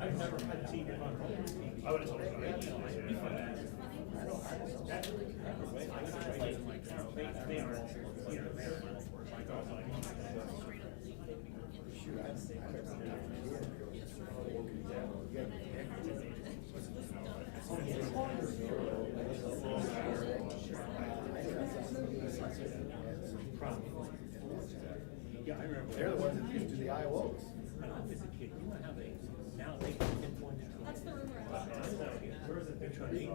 I've never had a team on home. I would have told you. They are, yeah, I remember. They're the ones that used to the Iowa Hawkeyes. When I was a kid, you know how now they pinpointed. That's the rumor. They're trying to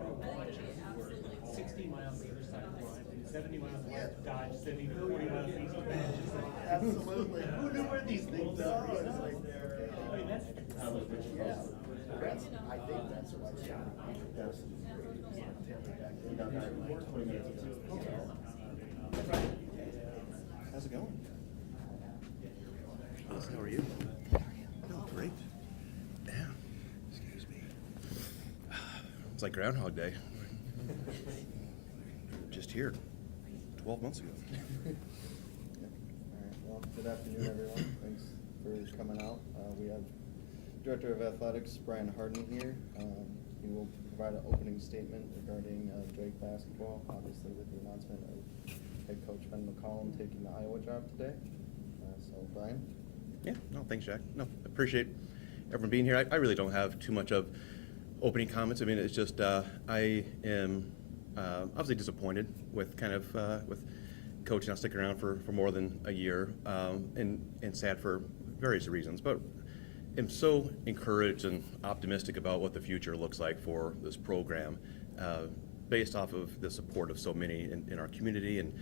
60 miles either side of the line, 70 miles west of Dodge, 70 to 40 miles east of Dodge. Absolutely. Who knew where these things are? No, it's like, I mean, that's. yeah. That's, I think that's what I'm saying. How's it going? How are you? No, great. Yeah. Excuse me. It's like Groundhog Day. Just here, 12 months ago. All right, well, good afternoon, everyone. Thanks for coming out. We have Director of Athletics, Brian Hardin, here. He will provide an opening statement regarding Drake basketball, obviously with the announcement of head coach Ben McCollum taking the Iowa job today. So, Brian? Yeah, no, thanks, Jack. No, appreciate everyone being here. I really don't have too much of opening comments. I mean, it's just I am obviously disappointed with with coach not sticking around for more than a year, and sad for various reasons. But I'm so encouraged and optimistic about what the future looks like for this program, based off of the support of so many in our community and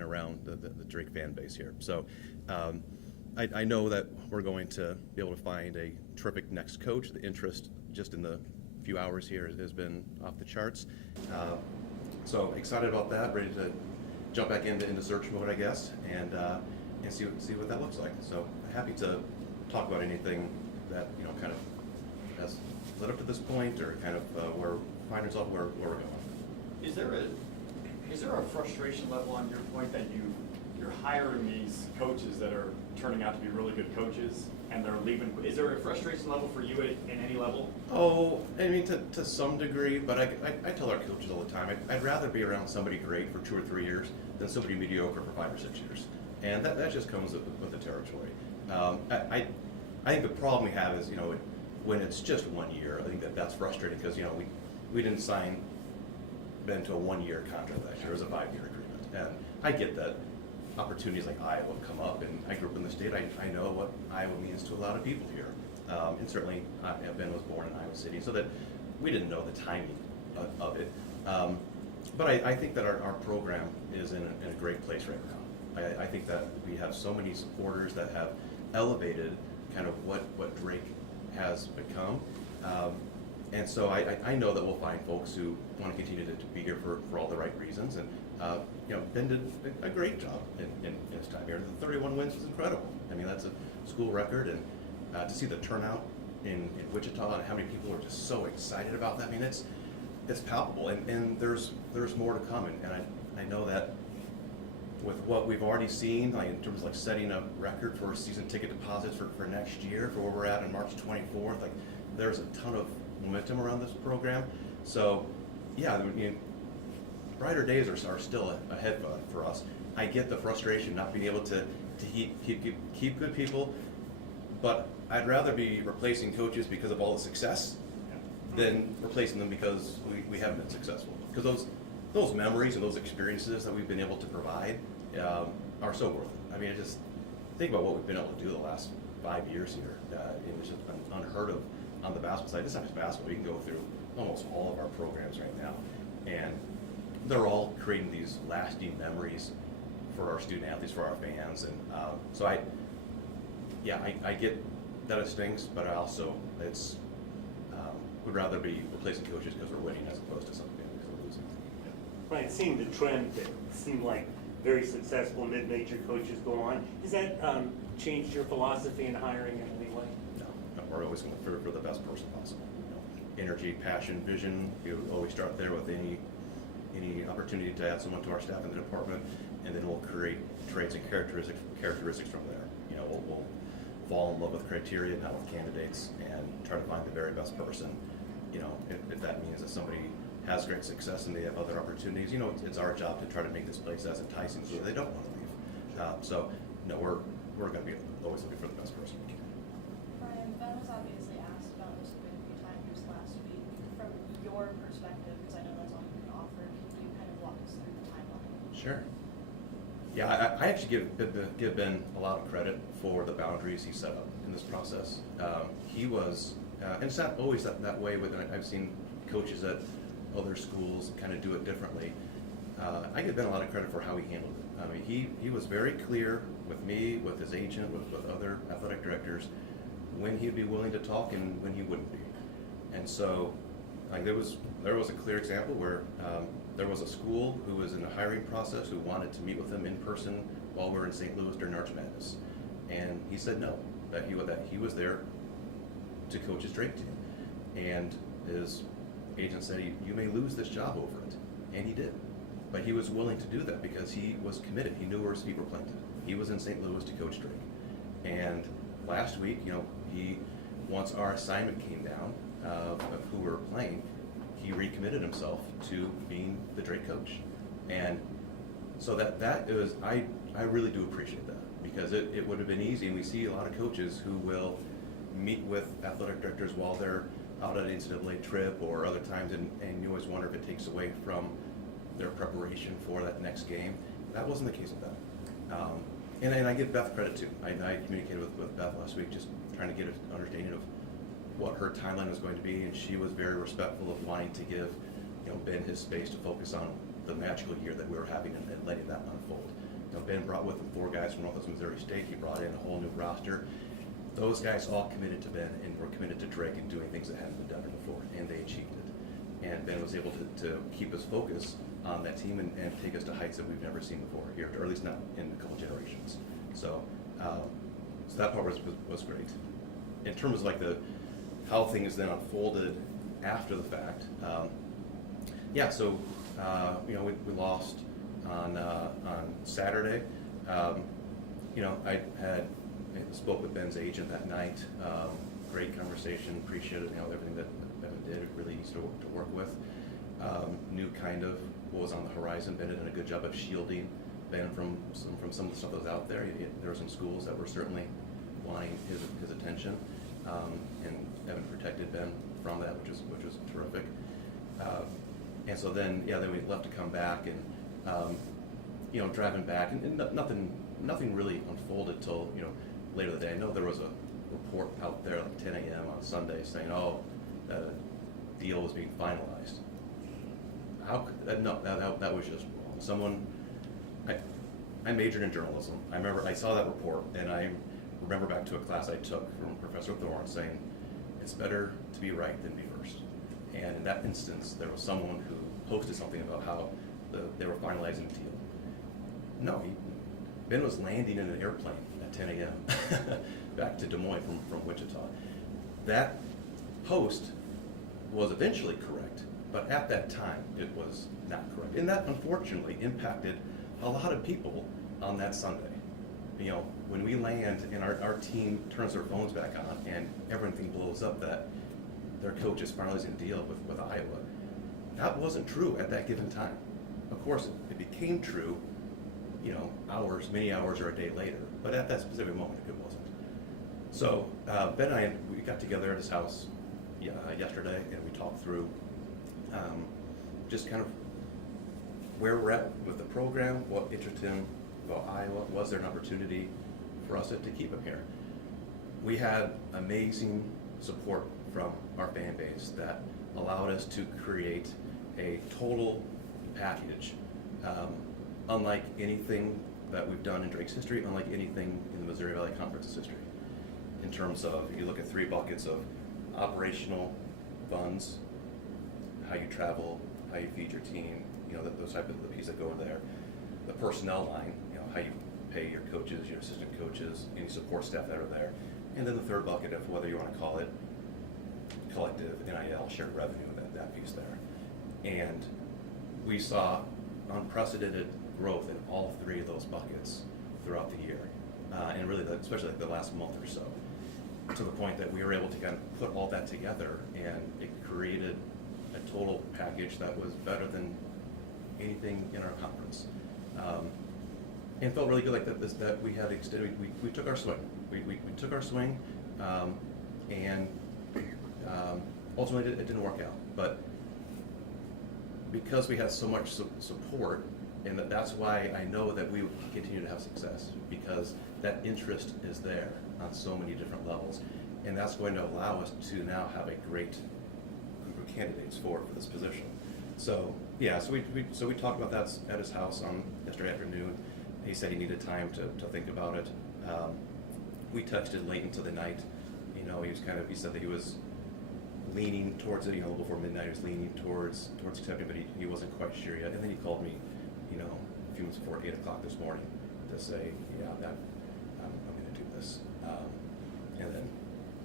around the Drake fan base here. So I know that we're going to be able to find a terrific next coach. The interest just in the few hours here has been off the charts. So excited about that, ready to jump back into search mode, I guess, and see what that looks like. So happy to talk about anything that kind of has led up to this point, or kind of where we find ourselves, where we're going. Is there a frustration level on your point that you're hiring these coaches that are turning out to be really good coaches and they're leaving? Is there a frustration level for you at any level? Oh, I mean, to some degree, but I tell our coaches all the time, I'd rather be around somebody great for 2 or 3 years than somebody mediocre for 5 or 6 years. And that just comes with the territory. I think the problem we have is, when it's just 1 year, I think that's frustrating because, we didn't sign Ben to a 1-year contract last year. It was a 5-year agreement. And I get that opportunities like Iowa come up, and I grew up in the state. I know what Iowa means to a lot of people here. And certainly Ben was born in Iowa City, so that we didn't know the timing of it. But I think that our program is in a great place right now. I think that we have so many supporters that have elevated kind of what Drake has become. And so I know that we'll find folks who want to continue to be here for all the right reasons. And Ben did a great job in his time here. The 31 wins was incredible. I mean, that's a school record, and to see the turnout in Wichita and how many people are just so excited about that. I mean, it's palpable, and there's more to come. And I know that with what we've already seen, like in terms of setting a record for season ticket deposits for next year, for where we're at on March 24th, there's a ton of momentum around this program. So yeah, I mean, brighter days are still ahead for us. I get the frustration not being able to keep good people, but I'd rather be replacing coaches because of all the success than replacing them because we haven't been successful. Because those memories and those experiences that we've been able to provide are so worth it. I mean, just think about what we've been able to do the last 5 years here. It's just been unheard of on the basketball side. It's not just basketball. We can go through almost all of our programs right now, and they're all creating these lasting memories for our student athletes, for our fans. And so I get that it stinks, but I also would rather be replacing coaches because we're winning as opposed to something because we're losing. Right, seeing the trend that seemed like very successful mid-major coaches go on, has that changed your philosophy in hiring in any way? No, we're always going for the best person possible. Energy, passion, vision. You always start there with any opportunity to add someone to our staff in the department, and then we'll create traits and characteristics from there. We'll fall in love with criteria, not with candidates, and try to find the very best person. You know, if that means that somebody has great success and they have other opportunities, you know, it's our job to try to make this place as enticing so they don't want to leave. So, no, we're going to be always looking for the best person we can. Brian, Ben was obviously asked about this a few times last week. From your perspective, because I know that's all you've been offered, can you kind of walk us through the timeline? Sure. Yeah, I actually give Ben a lot of credit for the boundaries he set up in this process. He was, and it's not always that way. I've seen coaches at other schools kind of do it differently. I give Ben a lot of credit for how he handled it. I mean, he was very clear with me, with his agent, with other athletic directors, when he'd be willing to talk and when he wouldn't be. And so, like, there was a clear example where there was a school who was in a hiring process who wanted to meet with him in person while we were in St. Louis during Arch Madness, and he said no, that he was there to coach his Drake team, and his agent said, you may lose this job over it, and he did. But he was willing to do that because he was committed. He knew where his feet were planted. He was in St. Louis to coach Drake. And last week, you know, once our assignment came down of who we were playing, he recommitted himself to being the Drake coach. And so that is, I really do appreciate that, because it would have been easy, and we see a lot of coaches who will meet with athletic directors while they're out on an NCAA trip or other times, and you always wonder if it takes away from their preparation for that next game. That wasn't the case with that. And I give Beth credit too. I communicated with Beth last week, just trying to get an understanding of what her timeline was going to be, and she was very respectful of wanting to give, you know, Ben his space to focus on the magical year that we were having and letting that unfold. You know, Ben brought with him 4 guys from Northwest Missouri State. He brought in a whole new roster. Those guys all committed to Ben and were committed to Drake and doing things that hadn't been done before, and they achieved it. And Ben was able to keep his focus on that team and take us to heights that we've never seen before here, or at least not in a couple generations. So, so that part was great. In terms of like how things then unfolded after the fact, yeah. So, you know, we lost on Saturday. You know, I spoke with Ben's agent that night. Great conversation. Appreciated, you know, everything that Ben did. Really easy to work with. Knew kind of what was on the horizon. Ben did a good job of shielding Ben from some of the stuff that was out there. There were some schools that were certainly wanting his attention, and Evan protected Ben from that, which was terrific. And so then we left to come back, and you know, driving back, and nothing really unfolded till, you know, later in the day. I know there was a report out there like 10 a.m. on Sunday saying, oh, that a deal was being finalized. How could that? No, that was just wrong. I majored in journalism. I remember I saw that report, and I remember back to a class I took from Professor Thorne saying, it's better to be right than be first. And in that instance, there was someone who posted something about how they were finalizing a deal. No, Ben was landing in an airplane at 10 a.m. back to Des Moines from Wichita. That post was eventually correct, but at that time it was not correct. And that unfortunately impacted a lot of people on that Sunday. You know, when we land and our team turns their phones back on and everything blows up that their coach is finalizing a deal with Iowa, that wasn't true at that given time. Of course, it became true, you know, many hours or a day later, but at that specific moment, it wasn't. So Ben and I, we got together at his house yesterday, and we talked through just kind of where we're at with the program, what interested him about Iowa. Was there an opportunity for us to keep him here? We had amazing support from our fan base that allowed us to create a total package, unlike anything that we've done in Drake's history, unlike anything in the Missouri Valley Conference's history. In terms of, you look at 3 buckets of operational funds, how you travel, how you feed your team, you know, those type of the pieces that go in there. The personnel line, you know, how you pay your coaches, your assistant coaches, any support staff that are there. And then the 3rd bucket of whether you want to call it collective, NIL, shared revenue, that piece there. And we saw unprecedented growth in all 3 of those buckets throughout the year. and really, especially like the last month or so, to the point that we were able to kind of put all that together, and it created a total package that was better than anything in our conference. And felt really good like that we had extended, we took our swing. We took our swing, and ultimately it didn't work out. But because we had so much support, and that's why I know that we will continue to have success, because that interest is there on so many different levels, and that's going to allow us to now have a great group of candidates for this position. So yeah, so we talked about that at his house on yesterday afternoon. He said he needed time to think about it. We texted late into the night. You know, he said that he was leaning towards it, you know, before midnight. He was leaning towards accepting, but he wasn't quite sure yet. And then he called me, you know, a few minutes before 8 o'clock this morning to say, yeah, that I'm going to do this. And then,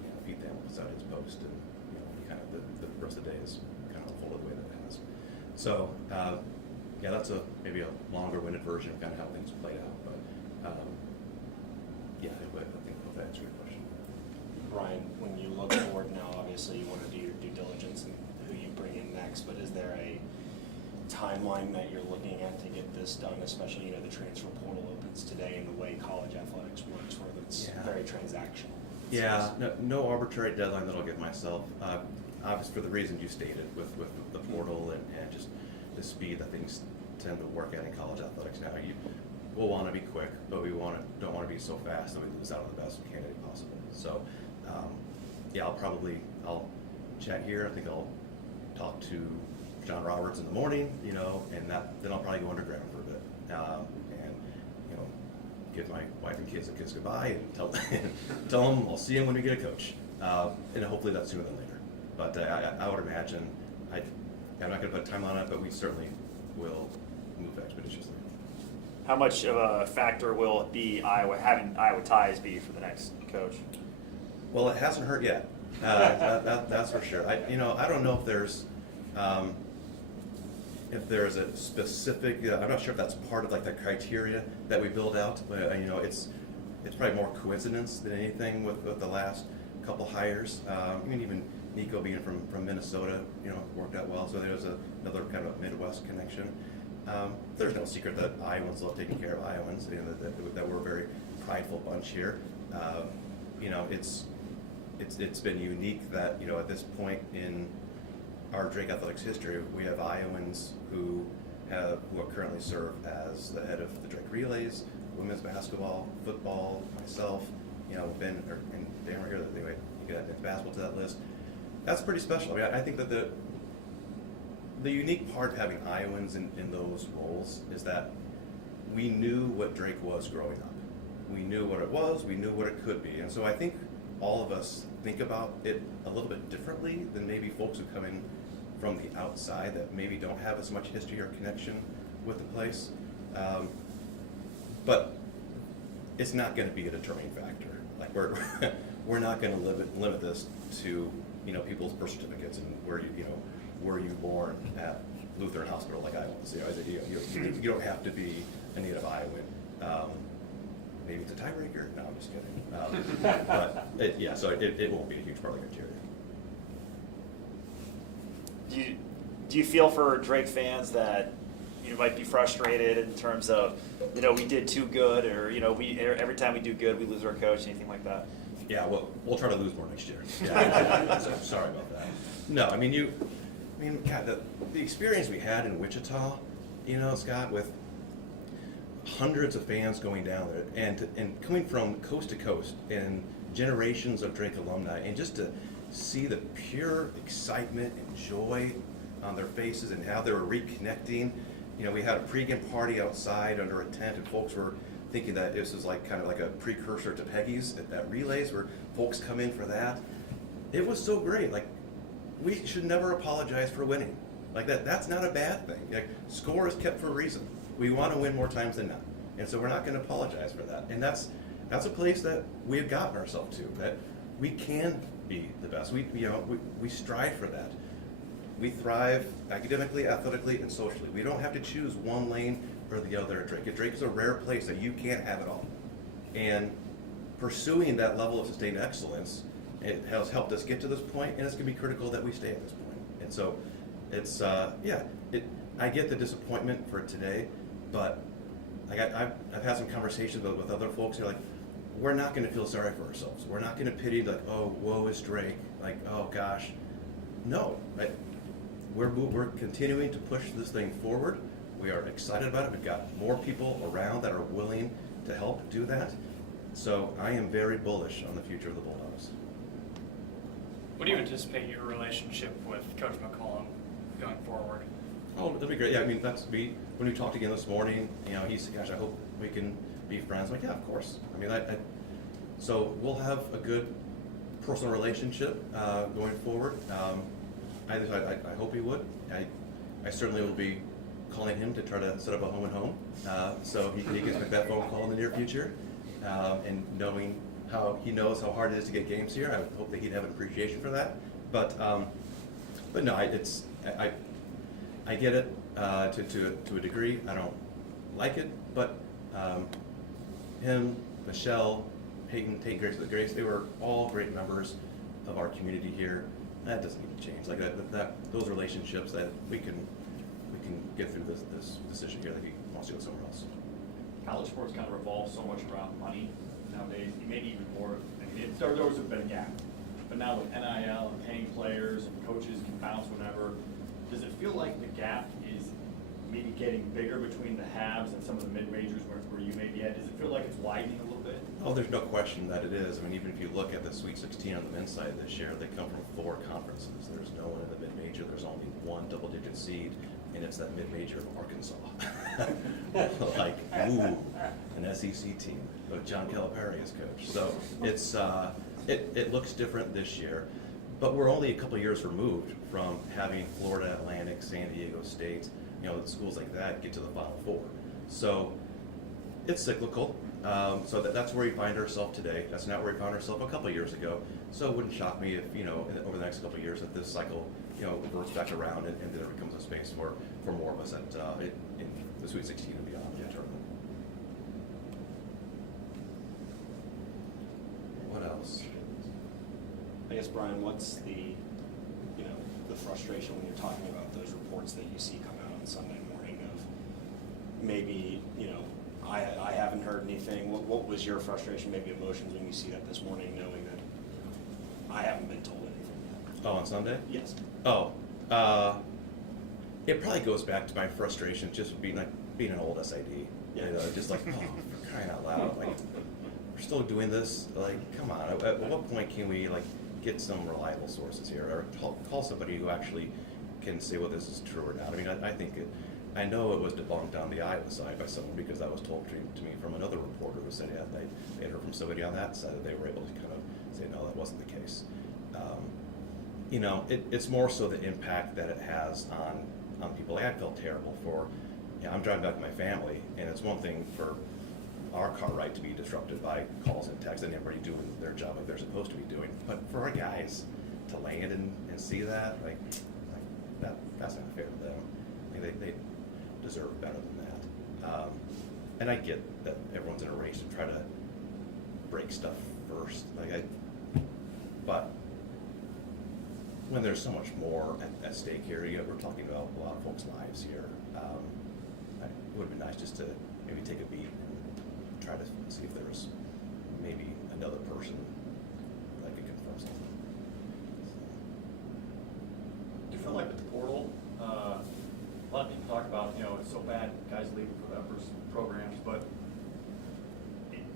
you know, Pete then decided his post, and you know, kind of the rest of the day is kind of unfolded the way that it has. So, yeah, that's maybe a longer-winded version of kind of how things played out. But yeah, I think that answered your question. Brian, when you look forward now, obviously you want to do your due diligence and who you bring in next, but is there a timeline that you're looking at to get this done, especially, you know, the transfer portal opens today and the way college athletics works, where it's very transactional? Yeah, no arbitrary deadline that I'll give myself. Obviously, for the reasons you stated with the portal and just the speed that things tend to work at in college athletics now, we'll want to be quick, but we don't want to be so fast that we lose out on the best candidate possible. So, yeah, I'll chat here. I think I'll talk to John Roberts in the morning, you know, and then I'll probably go underground for a bit, and you know, give my wife and kids a kiss goodbye and tell them I'll see them when we get a coach, and hopefully that's sooner than later. But I would imagine I'm not going to put time on it, but we certainly will move expeditiously. How much of a factor will it be having Iowa ties be for the next coach? Well, it hasn't hurt yet. That's for sure. I don't know if there's a specific. I'm not sure if that's part of like the criteria that we build out. But you know, it's probably more coincidence than anything with the last couple hires. I mean, even Nico being from Minnesota, you know, worked out well. So there's another kind of Midwest connection. There's no secret that Iowans love taking care of Iowans. You know, that we're a very prideful bunch here. You know, it's been unique that, you know, at this point in our Drake Athletics history, we have Iowans who currently serve as the head of the Drake Relays, women's basketball, football, myself, you know, Ben and Dan were here. Anyway, you could add basketball to that list. That's pretty special. I mean, I think that the unique part of having Iowans in those roles is that we knew what Drake was growing up. We knew what it was. We knew what it could be. And so I think all of us think about it a little bit differently than maybe folks who come in from the outside that maybe don't have as much history or connection with the place. But it's not going to be a determining factor. Like we're not going to limit this to, you know, people's birth certificates and were you born at Lutheran Hospital like I was. You don't have to be a native Iowan. Maybe it's a tiebreaker. No, I'm just kidding. But so it won't be a huge part of the criteria. Do you feel for Drake fans that you might be frustrated in terms of, you know, we did too good, or, you know, every time we do good we lose our coach, anything like that? Yeah, we'll try to lose more next year. Yeah, so sorry about that. No, I mean God, the experience we had in Wichita, you know, Scott, with hundreds of fans going down there and coming from coast to coast and generations of Drake alumni, and just to see the pure excitement and joy on their faces and how they were reconnecting. You know, we had a pregame party outside under a tent, and folks were thinking that this was like kind of like a precursor to Peggy's at that Relays, where folks come in for that. It was so great. Like, we should never apologize for winning. Like that's not a bad thing. Like, score is kept for a reason. We want to win more times than not, and so we're not going to apologize for that. And that's a place that we have gotten ourselves to, that we can be the best. We strive for that. We thrive academically, athletically, and socially. We don't have to choose one lane or the other at Drake. At Drake is a rare place that you can't have it all. And pursuing that level of sustained excellence, it has helped us get to this point, and it's going to be critical that we stay at this point. And so, it's I get the disappointment for today, but like I've had some conversations with other folks who are like, we're not going to feel sorry for ourselves. We're not going to pity like, oh, woe is Drake. Like, oh gosh, no. Right? We're continuing to push this thing forward. We are excited about it. We've got more people around that are willing to help do that. So I am very bullish on the future of the Bulldogs. What do you anticipate your relationship with Coach McCollum going forward? Oh, that'd be great. Yeah, I mean, when we talked again this morning, he said, gosh, I hope we can be friends. I'm like, yeah, of course. I mean, so we'll have a good personal relationship going forward. I hope he would. I certainly will be calling him to try to set up a home and home, so he can make that phone call in the near future. And knowing how he knows how hard it is to get games here, I would hope that he'd have an appreciation for that. But no, I get it to a degree. I don't like it, but him, Michelle, Peyton, Tate, Grace, they were all great members of our community here. That doesn't need to change. Like those relationships that we can get through this decision here that he wants to go somewhere else. College sports kind of revolve so much around money nowadays, maybe even more. I mean, there always have been a gap. But now with NIL and paying players and coaches can bounce whenever, does it feel like the gap is maybe getting bigger between the haves and some of the mid-majors where you may be at? Does it feel like it's widening a little bit? Oh, there's no question that it is. I mean, even if you look at the Sweet 16 on the men's side this year, they come from 4 conferences. There's no one in the mid-major. There's only one double-digit seed, and it's that mid-major of Arkansas. Like, ooh, an SEC team with John Calipari as coach. So it's it looks different this year, but we're only a couple of years removed from having Florida Atlantic, San Diego State, schools like that get to the Final Four. So it's cyclical. So that's where we find ourselves today. That's not where we found ourselves a couple of years ago. So it wouldn't shock me if, over the next couple of years that this cycle, reverts back around and there becomes a space for more of us in the Sweet 16 and beyond the tournament. What else? I guess, Brian, what's the frustration when you're talking about those reports that you see come out on Sunday morning of maybe, I haven't heard anything. What was your frustration, maybe emotions when you see that this morning, knowing that I haven't been told anything yet? Oh, on Sunday? Yes. Oh, it probably goes back to my frustration just being an old SID. Yeah. Just like, oh, for crying out loud, like we're still doing this. Like, come on. At what point can we get some reliable sources here, or call somebody who actually can say whether this is true or not? I mean, I know it was debunked on the Iowa side by someone because that was told to me from another reporter who said they had heard from somebody on that side that they were able to kind of say no, that wasn't the case. It's more so the impact that it has on people. I felt terrible for. I'm driving back with my family, and it's one thing for our car ride to be disrupted by calls and texts and everybody doing their job like they're supposed to be doing. But for our guys to land and see that, that's not fair to them. I mean, they deserve better than that. And I get that everyone's in a race to try to break stuff first. But when there's so much more at stake here, we're talking about a lot of folks' lives here. It would be nice just to maybe take a beat and try to see if there's maybe another person that could confirm something. Do you feel like with the portal, a lot of people talk about, it's so bad, guys leaving for the uppers programs, but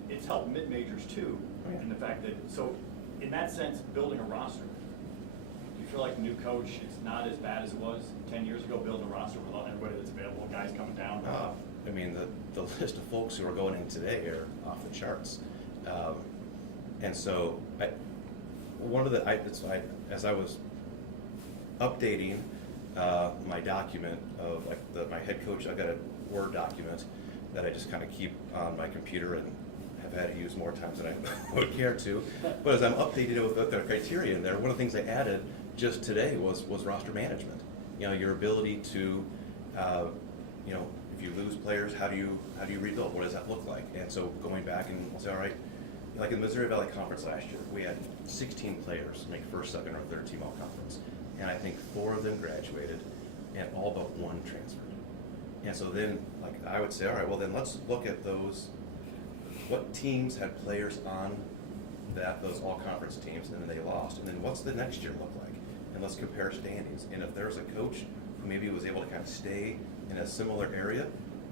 it's helped mid-majors too, Oh, yeah. in the fact that, so in that sense, building a roster, do you feel like the new coach, it's not as bad as it was 10 years ago, building a roster with everybody that's available, guys coming down? I mean, the list of folks who are going in today are off the charts. And so, as I was updating my document of my head coach, I got a Word document that I just kind of keep on my computer and have had to use more times than I would care to. But as I'm updating it with the criteria in there, one of the things I added just today was roster management. Your ability to, if if you lose players, how do you rebuild? What does that look like? And so going back and we'll say, all right, like in the Missouri Valley Conference last year, we had 16 players make first, second, or third team all conference. And I think 4 of them graduated and all but 1 transferred. And so then, like, I would say, all right, well then let's look at those, what teams had players on those all conference teams and then they lost. And then what's the next year look like? And let's compare standings. And if there's a coach who maybe was able to kind of stay in a similar area,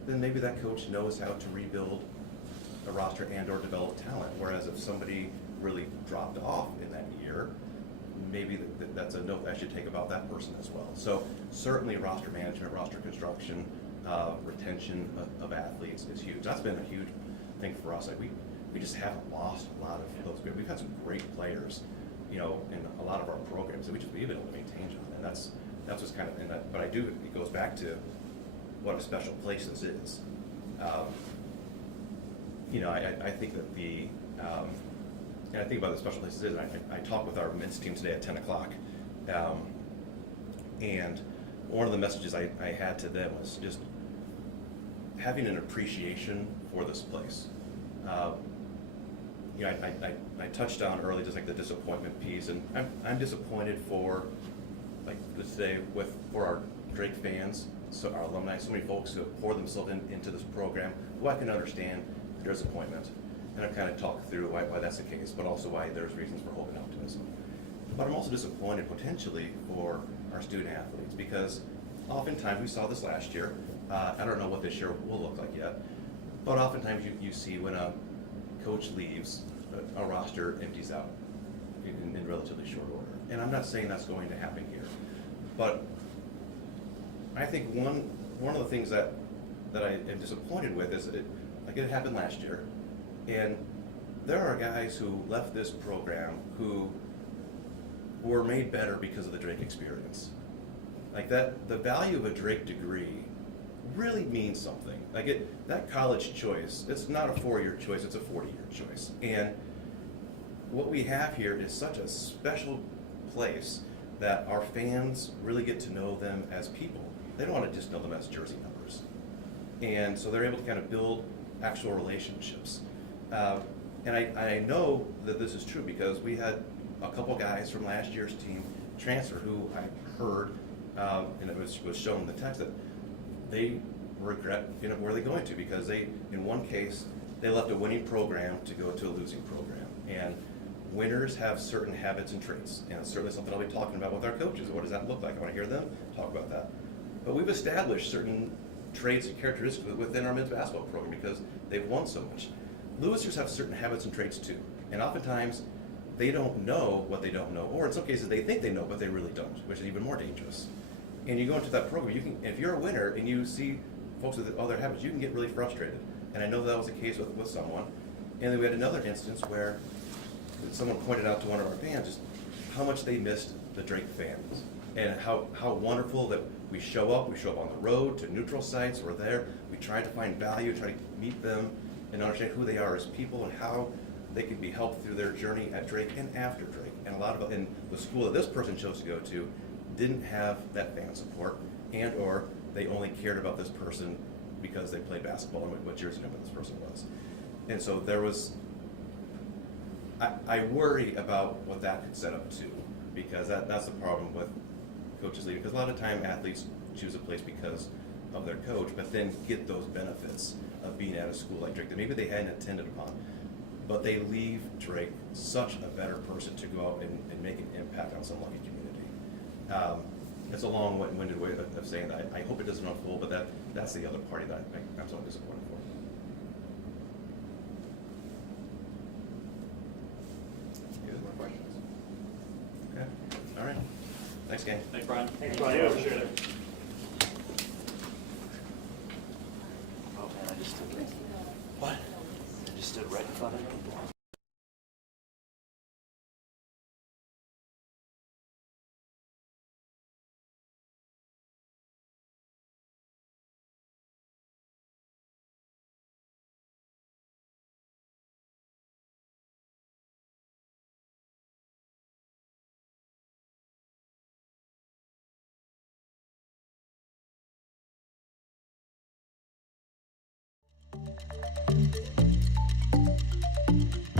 then maybe that coach knows how to rebuild a roster and or develop talent. Whereas if somebody really dropped off in that year, maybe that's a note I should take about that person as well. So certainly roster management, roster construction, retention of athletes is huge. That's been a huge thing for us. Like we just haven't lost a lot of those good. We've had some great players, you know, in a lot of our programs that we've been able to maintain, John. And that's what's kind of, but it goes back to what a special place this is. You know, I think that and I think about the special places is, I talked with our men's team today at 10 o'clock. And one of the messages I had to them was just having an appreciation for this place. You know, I touched on early just like the disappointment piece, and I'm disappointed for, like let's say, for our Drake fans, so our alumni, so many folks who have poured themselves into this program, who I can understand their disappointment. And I've kind of talked through why that's the case, but also why there's reasons for hope and optimism. But I'm also disappointed potentially for our student athletes, because oftentimes, we saw this last year, I don't know what this year will look like yet, but oftentimes you see when a coach leaves, a roster empties out in relatively short order. And I'm not saying that's going to happen here, but I think one of the things that I am disappointed with is like it happened last year, and there are guys who left this program who were made better because of the Drake experience. Like that, the value of a Drake degree really means something. Like that college choice, it's not a 4-year choice, it's a 40-year choice. And what we have here is such a special place that our fans really get to know them as people. They don't want to just know them as jersey numbers. And so they're able to kind of build actual relationships. And I know that this is true because we had a couple guys from last year's team transfer who I heard, and it was shown in the text, that they regret, you know, where they're going to, because in one case, they left a winning program to go to a losing program. And winners have certain habits and traits, and it's certainly something I'll be talking about with our coaches. What does that look like? I want to hear them talk about that. But we've established certain traits and characteristics within our men's basketball program because they've won so much. Losers have certain habits and traits too, and oftentimes they don't know what they don't know, or in some cases they think they know but they really don't, which is even more dangerous. And you go into that program, if you're a winner and you see folks with other habits, you can get really frustrated. And I know that was the case with someone. And then we had another instance where someone pointed out to one of our fans just how much they missed the Drake fans and how wonderful that we show up on the road to neutral sites, we're there, we try to find value, try to meet them and understand who they are as people and how they can be helped through their journey at Drake and after Drake. And and the school that this person chose to go to didn't have that fan support, and or they only cared about this person because they played basketball and what jersey number this person was. And so there was, I worry about what that could set up too, because that's the problem with coaches leaving, because a lot of time athletes choose a place because of their coach, but then get those benefits of being at a school like Drake that maybe they hadn't attended upon, but they leave Drake such a better person to go out and make an impact on some lucky community. It's a long-winded way of saying that. I hope it doesn't unfold, but that's the other party that I'm so disappointed for. Any more questions? Okay. All right. Thanks, gang. Thanks, Brian. Thanks, Brian. Yeah, appreciate it. Oh man, I just stood right. What? I just stood right in front of you. Thank you.